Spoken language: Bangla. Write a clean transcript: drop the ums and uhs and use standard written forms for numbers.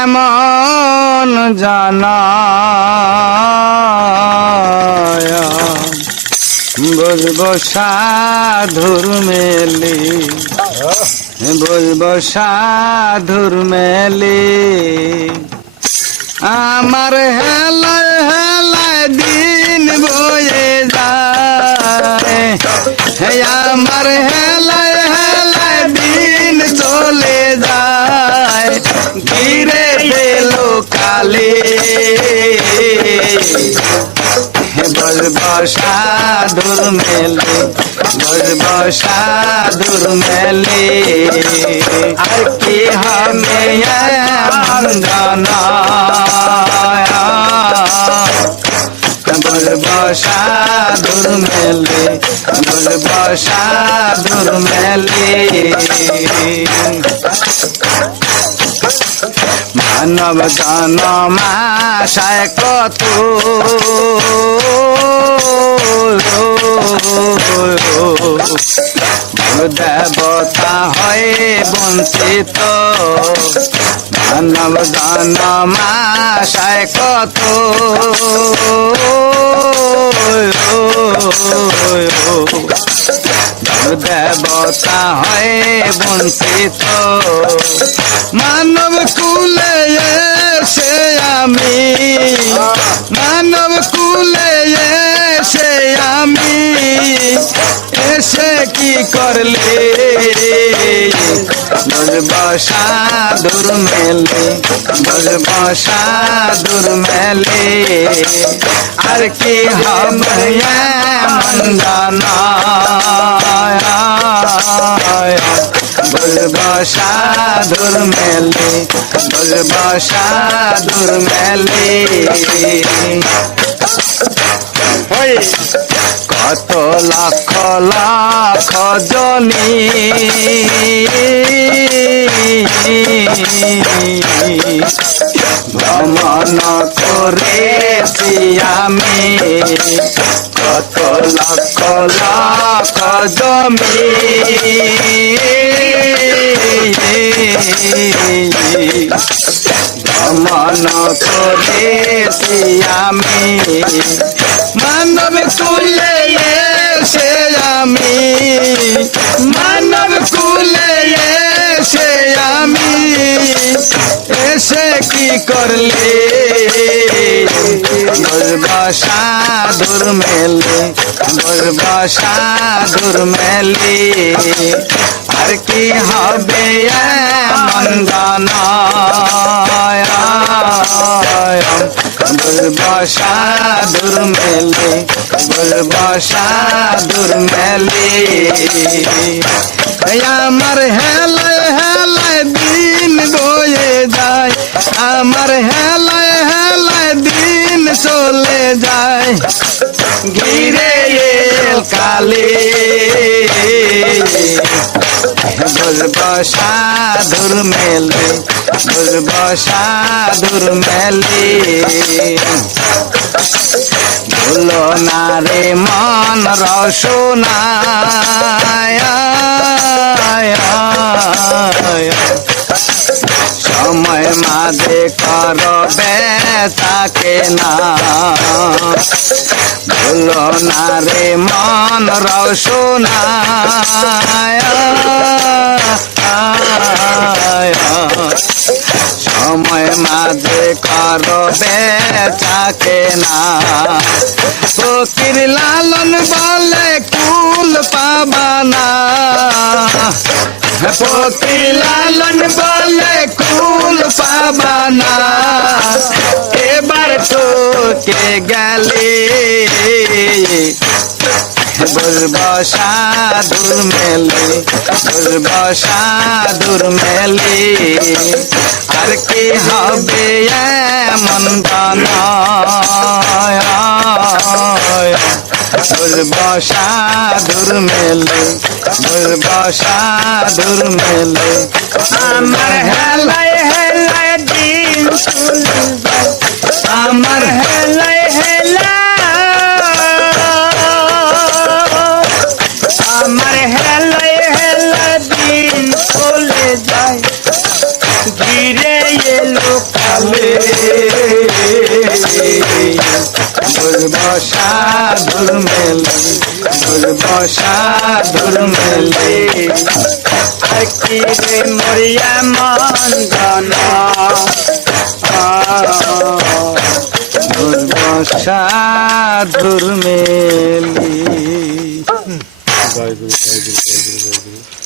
এমন জানায় বলবো সাধুর মেলি, বলবো সাধুর মেলি। আমার হেলায় হেলায় দিন বয়ে যায়, আমার হেলায় হেলায় দিন চলে যায়, ঘিরে পেল কালে বলবো সাধুর মেলে, বলবো সাধুর মেলে। আর কি হবে এমন জানায় বলবো সাধুর মেলে, বলবো সাধুর মেলে। মানব জনম আশায় কত দেবতা হয়ে বঞ্চিত, মানব জনম আশায় কত দেবতা হয়ে বঞ্চিত। মানব কুলে এসে আমি, মানব কুলে এসে আমি, এসে কি করলে বলবো সাধুর মেলে, বলবো সাধুর মেলে। আর কি হবে এমন জানায় বলবো সাধুর মেলে, বলবো সাধুর মেলে। কত লক্ষ লক্ষ জনি ভ্রমণ করেছি আমি, কত লক্ষ লক্ষ জমি ভ্রমণ করেছি আমি। মানব কুলে এসে আমি, মানব কুলে এসে আমি, এসে কি করলে বলবো সাধুর মেলে, বলবো সাধুর মেলে। আর কি হবে এমন জানায় বলবো সাধুর মেলে, বলবো সাধুর মেলে। আমার হেলায় হেলায় দিন বয়ে যায়, আমার হেলায় হেলায় দিন চলে যায়, ঘিরে এল কালে বলবো সাধুর মেলে, বলবো সাধুর মেলে। ভুলো না রে মন রসনা সময় মাঝে করবে তাকে না, ভুলো না রে মন রসনা সময় মাঝে করবে তাকে না। ফকির লালন বলে কুল পাবানা, ফকির লালন বলে কুল পাবানা, এবার তো কে গেলে বলবো সাধুর মেলে, বলবো সাধুর মেলে। আর কি হবে এমন জানায় বলবো সাধুর মেলে, বলবো সাধুর মেলে। আমার হেলায় হেলায় দিন চলে যায়, আমার হেলায় হেলায়, আমার হেলায় হেলায় দিন চলে যায়, ঘিরে এলো মেলে বুঝব সাধুর মেলে বুঝব সাধুর মেলে আর কি রে মরিয়া মন্দন বুঝব সাধুর মেলে। জয় গুরু জয় গুরু জয় গুরু জয় গুরু।